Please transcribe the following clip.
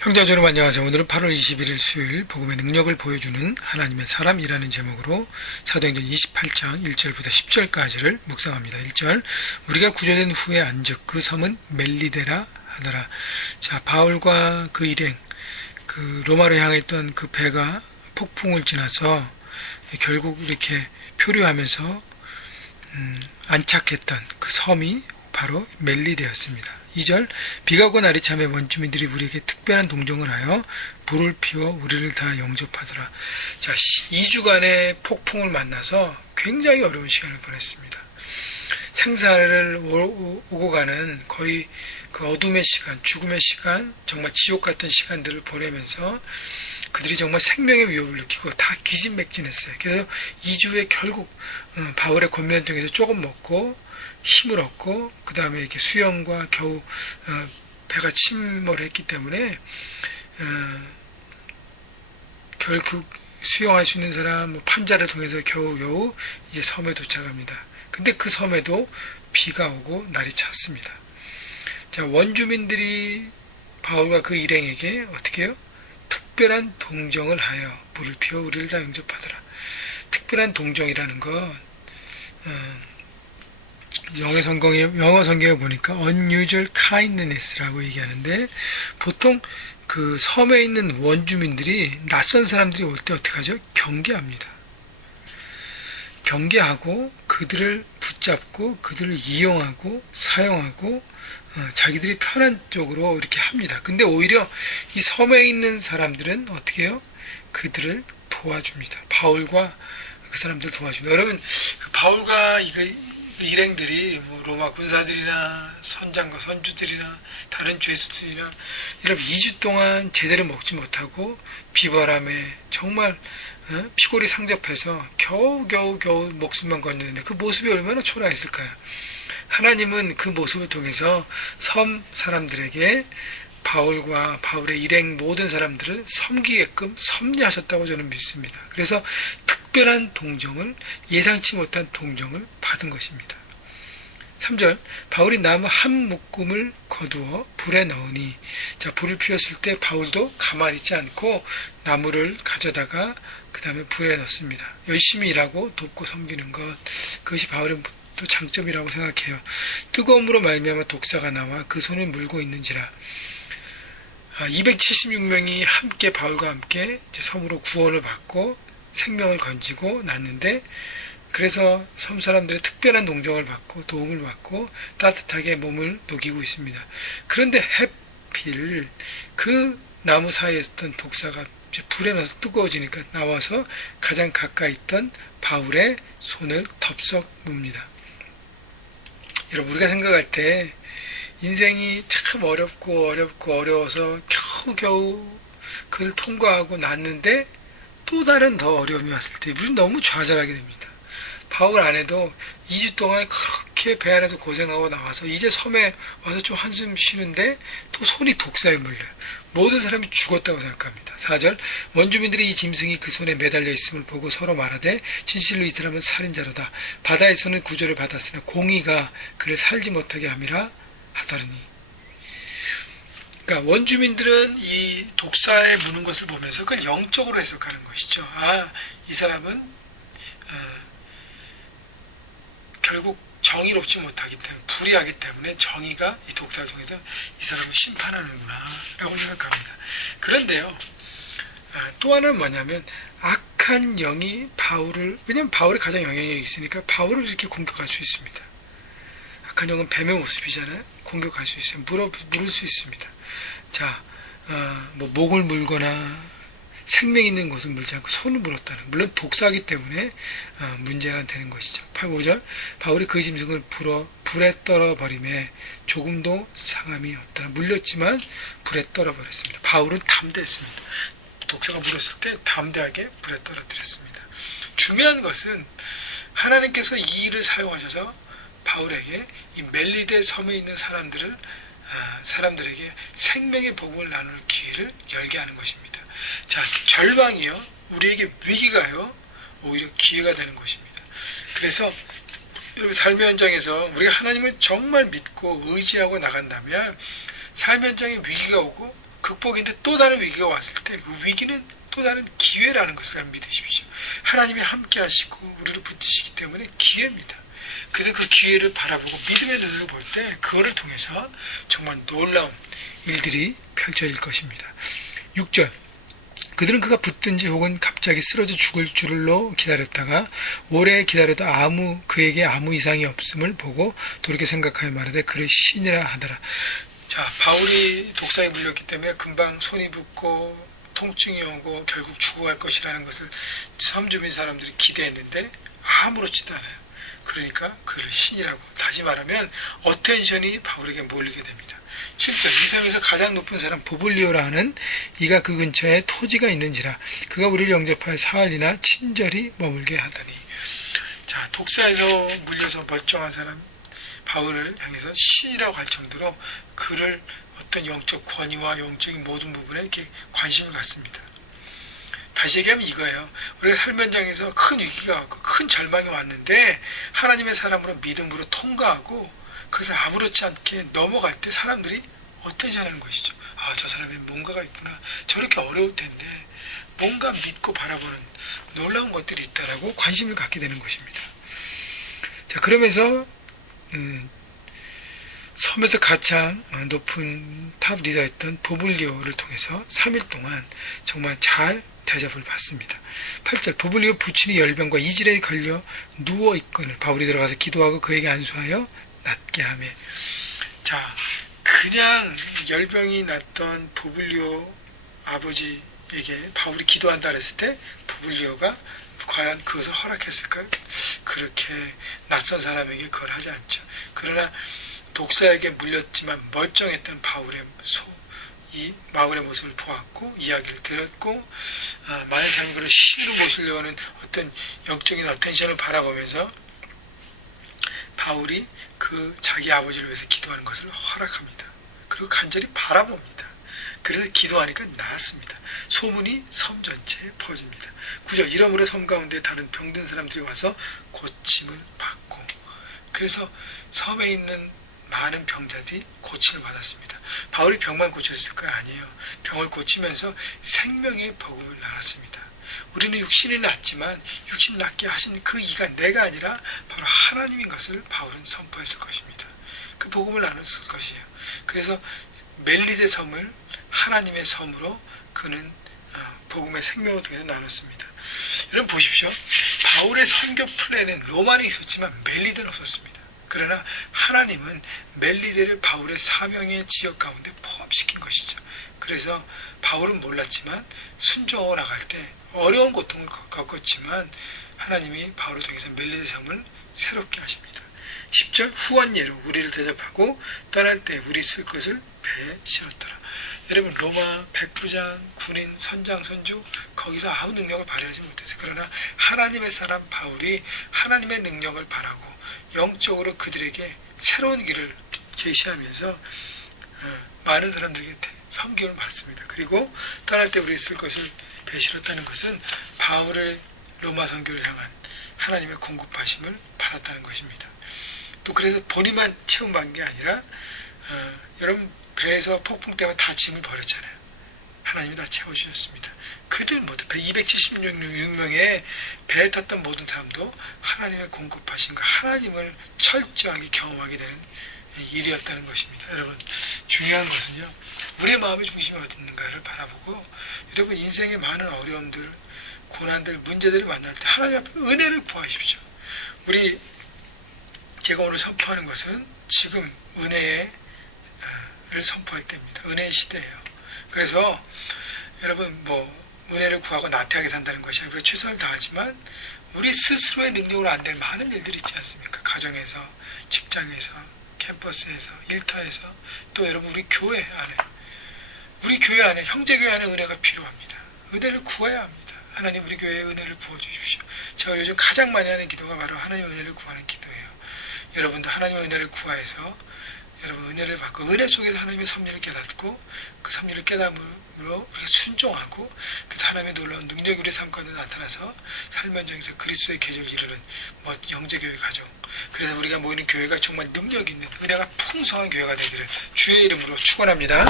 형제자 여러분 안녕하세요. 오늘은 8월 21일 수요일 복음의 능력을 보여주는 하나님의 사람이라는 제목으로 사도행전 28장 1절부터 10절까지를 묵상합니다. 1절 우리가 구조된 후에 안즉 그 섬은 멜리데라 하더라. 자, 바울과 그 일행 그 로마로 향했던 그 배가 폭풍을 지나서 결국 이렇게 표류하면서 안착했던 그 섬이 바로 멜리데였습니다. 2절 비가 오고 날이 참에 원주민들이 우리에게 특별한 동정을 하여 불을 피워 우리를 다 영접하더라. 자, 2주간의 폭풍을 만나서 굉장히 어려운 시간을 보냈습니다. 생사를 오고 가는 거의 그 어둠의 시간, 죽음의 시간, 정말 지옥 같은 시간들을 보내면서 그들이 정말 생명의 위협을 느끼고 다 기진맥진했어요. 그래서 2주에 결국 바울의 권면등에서 조금 먹고 힘을 얻고 그 다음에 이렇게 수영과 겨우 배가 침몰했기 때문에 결국 수영할 수 있는 사람 판자를 통해서 겨우겨우 이제 섬에 도착합니다. 근데 그 섬에도 비가 오고 날이 찼습니다. 자, 원주민들이 바울과 그 일행에게 어떻게 해요? 특별한 동정을 하여 불을 피워 우리를 다 영접하더라. 특별한 동정이라는 건 영어 성경에 보니까 unusual kindness라고 얘기하는데, 보통 그 섬에 있는 원주민들이 낯선 사람들이 올 때 어떻게 하죠? 경계합니다. 경계하고 그들을 붙잡고 그들을 이용하고 사용하고 자기들이 편한 쪽으로 이렇게 합니다. 근데 오히려 이 섬에 있는 사람들은 어떻게 해요? 그들을 도와줍니다. 바울과 그 사람들 도와줍니다. 여러분, 그 바울과 일행들이 로마 군사들이나 선장과 선주들이나 다른 죄수들이나 이렇게 2주 동안 제대로 먹지 못하고 비바람에 정말 피골이 상접해서 겨우 목숨만 건졌는데 그 모습이 얼마나 초라했을까요? 하나님은 그 모습을 통해서 섬 사람들에게 바울과 바울의 일행 모든 사람들을 섬기게끔 섭리하셨다고 저는 믿습니다. 그래서 특별한 동정을, 예상치 못한 동정을 받은 것입니다. 3절 바울이 나무 한 묶음을 거두어 불에 넣으니, 자, 불을 피웠을 때 바울도 가만히 있지 않고 나무를 가져다가 그 다음에 불에 넣습니다. 열심히 일하고 돕고 섬기는 것, 그것이 바울의 또 장점이라고 생각해요. 뜨거움으로 말미암아 독사가 나와 그 손을 물고 있는지라. 276명이 함께 바울과 함께 섬으로 구원을 받고 생명을 건지고 났는데, 그래서 섬 사람들의 특별한 동정을 받고 도움을 받고 따뜻하게 몸을 녹이고 있습니다. 그런데 해필 그 나무 사이에 있던 독사가 불에 넣어서 뜨거워지니까 나와서 가장 가까이 있던 바울의 손을 덥석 뭅니다. 여러분, 우리가 생각할 때 인생이 참 어려워서 겨우 그걸 통과하고 났는데 또 다른 더 어려움이 왔을 때 우리는 너무 좌절하게 됩니다. 바울 안에도 2주 동안 그렇게 배 안에서 고생하고 나와서 이제 섬에 와서 좀 한숨 쉬는데 또 손이 독사에 물려요. 모든 사람이 죽었다고 생각합니다. 4절 원주민들이 이 짐승이 그 손에 매달려 있음을 보고 서로 말하되 진실로 이 사람은 살인자로다. 바다에서는 구조를 받았으나 공의가 그를 살지 못하게 함이라 하더니. 그러니까 원주민들은 이 독사에 무는 것을 보면서 그걸 영적으로 해석하는 것이죠. 이 사람은 결국 정의롭지 못하기 때문에, 불의하기 때문에 정의가 이 독사를 통해서 이 사람을 심판하는구나 라고 생각합니다. 그런데요, 또 하나는 뭐냐면 악한 영이 바울을, 왜냐하면 바울이 가장 영향력이 있으니까 바울을 이렇게 공격할 수 있습니다. 악한 영은 뱀의 모습이잖아요. 공격할 수 있어요. 물을 수 있습니다. 자, 목을 물거나 생명 있는 곳은 물지 않고 손을 물었다는, 물론 독사하기 때문에 문제가 되는 것이죠. 8, 5절 바울이 그 짐승을 불에 떨어버림에 조금도 상함이 없더라. 물렸지만 불에 떨어버렸습니다. 바울은 담대했습니다. 독사가 물었을 때 담대하게 불에 떨어뜨렸습니다. 중요한 것은 하나님께서 이 일을 사용하셔서 바울에게 이 멜리데 섬에 있는 사람들에게 생명의 복음을 나눌 기회를 열게 하는 것입니다. 자, 절망이요, 우리에게 위기가요, 오히려 기회가 되는 것입니다. 그래서 여러분, 삶의 현장에서 우리가 하나님을 정말 믿고 의지하고 나간다면 삶의 현장에 위기가 오고 그 극복인데 또 다른 위기가 왔을 때 그 위기는 또 다른 기회라는 것을 믿으십시오. 하나님이 함께 하시고 우리를 붙드시기 때문에 기회입니다. 그래서 그 기회를 바라보고 믿음의 눈으로 볼 때 그거를 통해서 정말 놀라운 일들이 펼쳐질 것입니다. 6절, 그들은 그가 붙든지 혹은 갑자기 쓰러져 죽을 줄로 기다렸다가 오래 기다려도 그에게 아무 이상이 없음을 보고 돌이켜 생각하여 말하되 그를 신이라 하더라. 자, 바울이 독사에 물렸기 때문에 금방 손이 붓고 통증이 오고 결국 죽어갈 것이라는 것을 섬 주민 사람들이 기대했는데 아무렇지도 않아요. 그러니까 그를 신이라고, 다시 말하면 어텐션이 바울에게 몰리게 됩니다. 7절, 이 섬에서 가장 높은 사람 보블리오라 하는 이가 그 근처에 토지가 있는지라 그가 우리를 영접하여 사흘이나 친절히 머물게 하더니. 자, 독사에서 물려서 멀쩡한 사람 바울을 향해서 신이라고 할 정도로 그를 어떤 영적 권위와 영적인 모든 부분에 이렇게 관심을 갖습니다. 다시 얘기하면 이거예요. 우리가 삶 현장에서 큰 위기가 왔고 큰 절망이 왔는데 하나님의 사람으로 믿음으로 통과하고 그것을 아무렇지 않게 넘어갈 때 사람들이 어텐션하는 것이죠. 아, 저 사람이 뭔가가 있구나. 저렇게 어려울 텐데 뭔가 믿고 바라보는 놀라운 것들이 있다라고 관심을 갖게 되는 것입니다. 자, 그러면서 섬에서 가장 높은 탑 리더였던 보블리오를 통해서 3일 동안 정말 잘 대접을 받습니다. 8절, 보블리오 부친이 열병과 이질에 걸려 누워있거늘 바울이 들어가서 기도하고 그에게 안수하여 낫게 하며. 자, 그냥 열병이 났던 보블리오 아버지에게 바울이 기도한다 그랬을 때 보블리오가 과연 그것을 허락했을까요? 그렇게 낯선 사람에게 그걸 하지 않죠. 그러나 독사에게 물렸지만 멀쩡했던 이 바울의 모습을 보았고 이야기를 들었고, 만약 자기 그를 신으로 모시려고 하는 어떤 영적인 어텐션을 바라보면서 바울이 그 자기 아버지를 위해서 기도하는 것을 허락합니다. 그리고 간절히 바라봅니다. 그래서 기도하니까 나았습니다. 소문이 섬 전체에 퍼집니다. 9절, 이러므로 섬 가운데 다른 병든 사람들이 와서 고침을 받고, 그래서 섬에 있는 많은 병자들이 고침을 받았습니다. 바울이 병만 고쳤을까요? 아니에요. 병을 고치면서 생명의 복음을 나눴습니다. 우리는 육신이 낫지만 육신 낫게 하신 그 이가 내가 아니라 바로 하나님인 것을 바울은 선포했을 것입니다. 그 복음을 나눴을 것이에요. 그래서 멜리데 섬을 하나님의 섬으로 그는 복음의 생명을 통해서 나눴습니다. 여러분 보십시오. 바울의 선교 플랜은 로마는 있었지만 멜리데는 없었습니다. 그러나 하나님은 멜리데를 바울의 사명의 지역 가운데 포함시킨 것이죠. 그래서 바울은 몰랐지만 순종하고 나갈 때 어려운 고통을 겪었지만 하나님이 바울을 통해서 멜리데 섬을 새롭게 하십니다. 10절, 후원예로 우리를 대접하고 떠날 때 우리 쓸 것을 배에 실었더라. 여러분, 로마 백부장, 군인, 선장, 선주 거기서 아무 능력을 발휘하지 못했어요. 그러나 하나님의 사람 바울이 하나님의 능력을 바라고 영적으로 그들에게 새로운 길을 제시하면서 많은 사람들에게 섬김을 받습니다. 그리고 떠날 때 우리 쓸 것을 배에 실었다는 것은 바울의 로마 선교를 향한 하나님의 공급하심을 받았다는 것입니다. 또 그래서 본인만 체험받은 게 아니라 여러분 배에서 폭풍 때문에 다 짐을 버렸잖아요. 하나님이 다 채워주셨습니다. 그들 모두 276명의 배에 탔던 모든 사람도 하나님의 공급하심과 하나님을 철저하게 경험하게 되는 일이었다는 것입니다. 여러분, 중요한 것은요, 우리의 마음의 중심이 어디 있는가를 바라보고, 여러분 인생의 많은 어려움들, 고난들, 문제들을 만날 때 하나님 앞에 은혜를 구하십시오. 제가 오늘 선포하는 것은 지금 은혜를 선포할 때입니다. 은혜의 시대예요. 그래서 여러분 은혜를 구하고 나태하게 산다는 것이 아니라 최선을 다하지만 우리 스스로의 능력으로 안 될 많은 일들이 있지 않습니까? 가정에서, 직장에서, 캠퍼스에서, 일터에서, 또 여러분 우리 교회 안에 형제교회 안에 은혜가 필요합니다. 은혜를 구해야 합니다. 하나님 우리 교회에 은혜를 부어주십시오. 제가 요즘 가장 많이 하는 기도가 바로 하나님 은혜를 구하는 기도예요. 여러분도 하나님의 은혜를 구하여서 여러분 은혜를 받고 은혜 속에서 하나님의 섭리를 깨닫고 그 섭리를 깨달음으로 우리가 순종하고 그래서 하나님의 놀라운 능력이 우리 삶 가운데 나타나서 삶 현장에서 그리스도의 계절을 이루는 영재교회 가정, 그래서 우리가 모이는 교회가 정말 능력 있는 은혜가 풍성한 교회가 되기를 주의 이름으로 축원합니다.